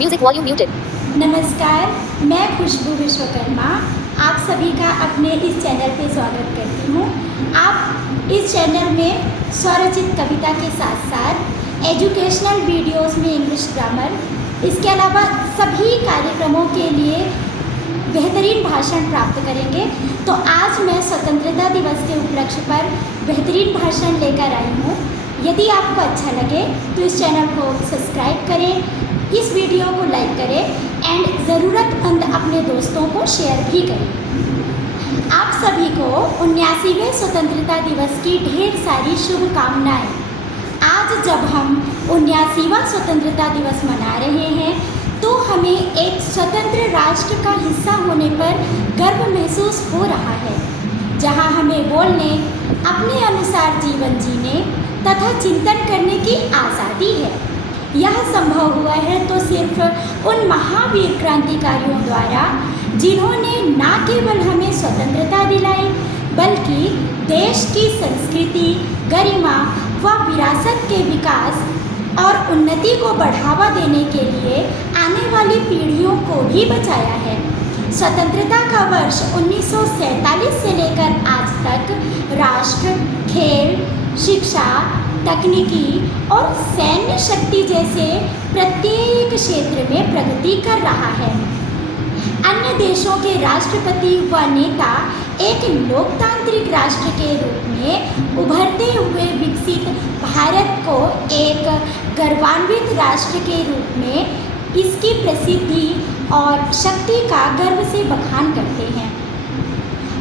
Music volume muted. नमस्कार, मैं खुशबू विश्वकर्मा आप सभी का अपने इस चैनल पे स्वागत करती हूँ। आप इस चैनल में स्वरचित कविता के साथ साथ एजुकेशनल वीडियोस में इंग्लिश ग्रामर, इसके अलावा सभी कार्यक्रमों के लिए बेहतरीन भाषण प्राप्त करेंगे। तो आज मैं स्वतंत्रता दिवस के उपलक्ष्य पर बेहतरीन भाषण लेकर आई हूँ। यदि आपको अच्छा लगे तो इस चैनल को सब्सक्राइब करें, इस वीडियो को लाइक करें एंड ज़रूरतमंद अपने दोस्तों को शेयर भी करें। आप सभी को 79वें स्वतंत्रता दिवस की ढेर सारी शुभकामनाएं। आज जब हम 79वां स्वतंत्रता दिवस मना रहे हैं तो हमें एक स्वतंत्र राष्ट्र का हिस्सा होने पर गर्व महसूस हो रहा है, जहां हमें बोलने, अपने अनुसार जीवन जीने तथा चिंतन करने की आज़ादी है। यह संभव हुआ है तो सिर्फ उन महावीर क्रांतिकारियों द्वारा जिन्होंने न केवल हमें स्वतंत्रता दिलाई बल्कि देश की संस्कृति, गरिमा व विरासत के विकास और उन्नति को बढ़ावा देने के लिए आने वाली पीढ़ियों को भी बचाया है। स्वतंत्रता का वर्ष 1947 से लेकर आज तक राष्ट्र, खेल, शिक्षा, तकनीकी और सैन्य शक्ति जैसे प्रत्येक क्षेत्र में प्रगति कर रहा है। अन्य देशों के राष्ट्रपति व नेता एक लोकतांत्रिक राष्ट्र के रूप में उभरते हुए विकसित भारत को एक गौरवान्वित राष्ट्र के रूप में इसकी प्रसिद्धि और शक्ति का गर्व से बखान करते हैं।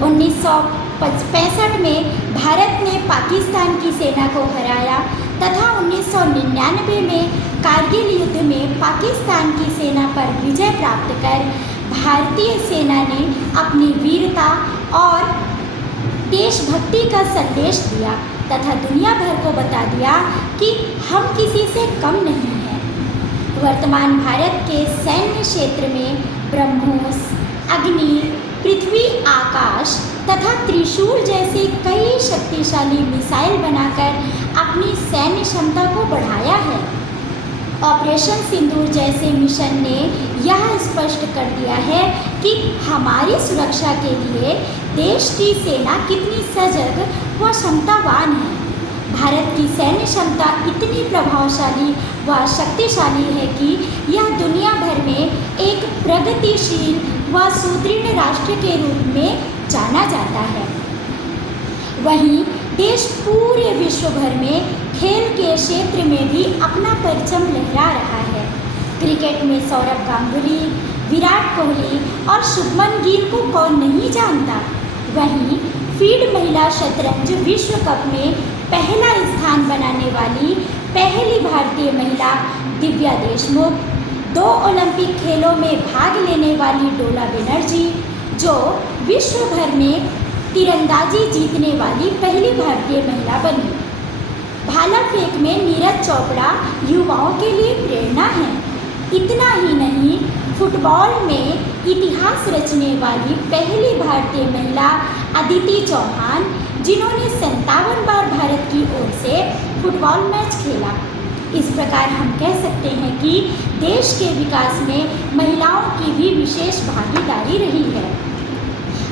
1965 में भारत ने पाकिस्तान की सेना को हराया तथा 1999 में कारगिल युद्ध में पाकिस्तान की सेना पर विजय प्राप्त कर भारतीय सेना ने अपनी वीरता और देशभक्ति का संदेश दिया तथा दुनिया भर को बता दिया कि हम किसी से कम नहीं हैं। वर्तमान भारत के सैन्य क्षेत्र में ब्रह्मोस, अग्नि, पृथ्वी, आकाश तथा त्रिशूल जैसे कई शक्तिशाली मिसाइल बनाकर अपनी सैन्य क्षमता को बढ़ाया है। ऑपरेशन सिंदूर जैसे मिशन ने यह स्पष्ट कर दिया है कि हमारी सुरक्षा के लिए देश की सेना कितनी सजग व क्षमतावान है। भारत की सैन्य क्षमता इतनी प्रभावशाली व शक्तिशाली है कि यह दुनिया भर में एक प्रगतिशील व सुदृढ़ राष्ट्र के रूप में जाना जाता है। वहीं देश पूरे विश्व भर में खेल के क्षेत्र में भी अपना परचम लहरा रहा है। क्रिकेट में सौरभ गांगुली, विराट कोहली और शुभमन गिल को कौन नहीं जानता। वहीं फील्ड महिला शतरंज विश्व कप में पहला स्थान बनाने वाली पहली भारतीय महिला दिव्या देशमुख, 2 ओलंपिक खेलों में भाग लेने वाली डोला बनर्जी, जो विश्व भर में तीरंदाजी जीतने वाली पहली भारतीय महिला बनी। भाला फेंक में नीरज चोपड़ा युवाओं के लिए प्रेरणा है। इतना ही नहीं, फुटबॉल में इतिहास रचने वाली पहली भारतीय महिला अदिति चौहान, जिन्होंने 57 बार भारत की ओर से फुटबॉल मैच खेला। इस प्रकार हम कह सकते हैं कि देश के विकास में महिलाओं की भी विशेष भागीदारी रही है।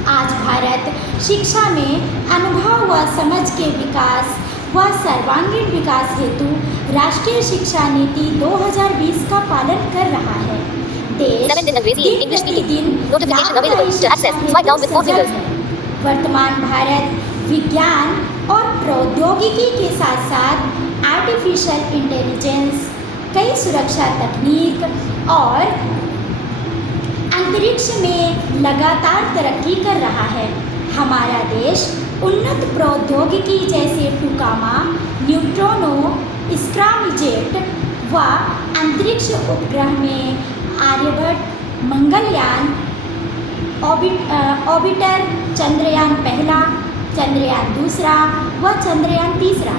आज भारत शिक्षा में अनुभव व समझ के विकास व सर्वांगीण विकास हेतु राष्ट्रीय शिक्षा नीति 2020 का पालन कर रहा है। देश दिन वर्तमान भारत विज्ञान और प्रौद्योगिकी के साथ साथ आर्टिफिशियल इंटेलिजेंस, कई सुरक्षा तकनीक और अंतरिक्ष में लगातार तरक्की कर रहा है। हमारा देश उन्नत प्रौद्योगिकी जैसे टुकामा, न्यूट्रोनो, स्क्रैमजेट व अंतरिक्ष उपग्रह में आर्यभट्ट, मंगलयान, ऑर्बिटर, चंद्रयान पहला, चंद्रयान दूसरा व चंद्रयान तीसरा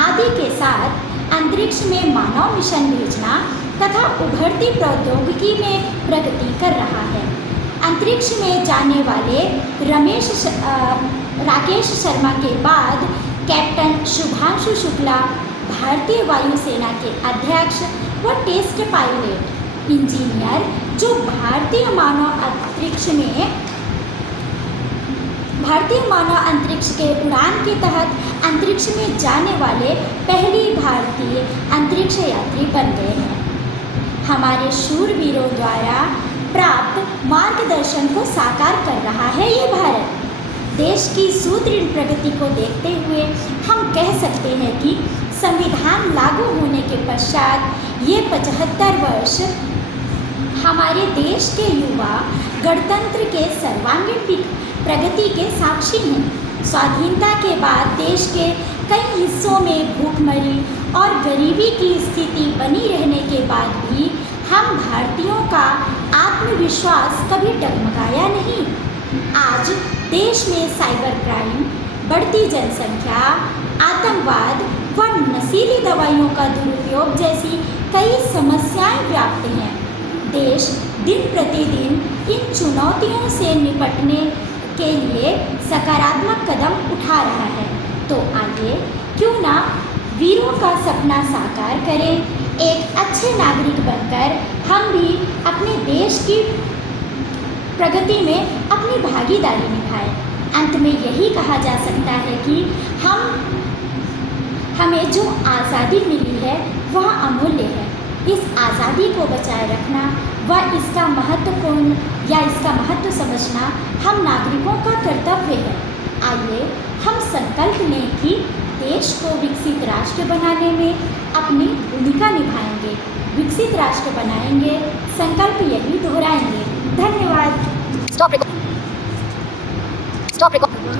आदि के साथ अंतरिक्ष में मानव मिशन भेजना तथा उभरती प्रौद्योगिकी में प्रगति कर रहा है। अंतरिक्ष में जाने वाले राकेश शर्मा के बाद कैप्टन शुभांशु शुक्ला भारतीय वायुसेना के अध्यक्ष व टेस्ट पायलट इंजीनियर जो भारतीय मानव अंतरिक्ष के उड़ान के तहत अंतरिक्ष में जाने वाले पहली भारतीय अंतरिक्ष यात्री बन गए हैं। हमारे शूरवीरों द्वारा प्राप्त मार्गदर्शन को साकार कर रहा है ये भारत। देश की सुदृढ़ प्रगति को देखते हुए हम कह सकते हैं कि संविधान लागू होने के पश्चात ये 75 वर्ष हमारे देश के युवा गणतंत्र के सर्वांगीण प्रगति के साक्षी हैं। स्वाधीनता के बाद देश के कई हिस्सों में भूखमरी और गरीबी की स्थिति बनी रहने के बाद भी हम भारतीयों का आत्मविश्वास कभी डगमगाया नहीं। आज देश में साइबर क्राइम, बढ़ती जनसंख्या, आतंकवाद व नशीली दवाइयों का दुरुपयोग जैसी कई समस्याएं व्याप्त हैं। देश दिन प्रतिदिन इन चुनौतियों से निपटने के लिए सकारात्मक कदम उठा रहा है। तो आइए क्यों ना वीरों का सपना साकार करें, एक अच्छे नागरिक बनकर हम भी अपने देश की प्रगति में अपनी भागीदारी निभाएं। अंत में यही कहा जा सकता है कि हमें जो आज़ादी मिली है वह अमूल्य है। इस आज़ादी को बचाए रखना व इसका महत्व समझना हम नागरिकों का कर्तव्य है। आइए हम संकल्प लें कि देश को विकसित राष्ट्र बनाने में अपनी भूमिका निभाएंगे, विकसित राष्ट्र बनाएंगे, संकल्प यही दोहराएंगे। धन्यवाद। Stop recording.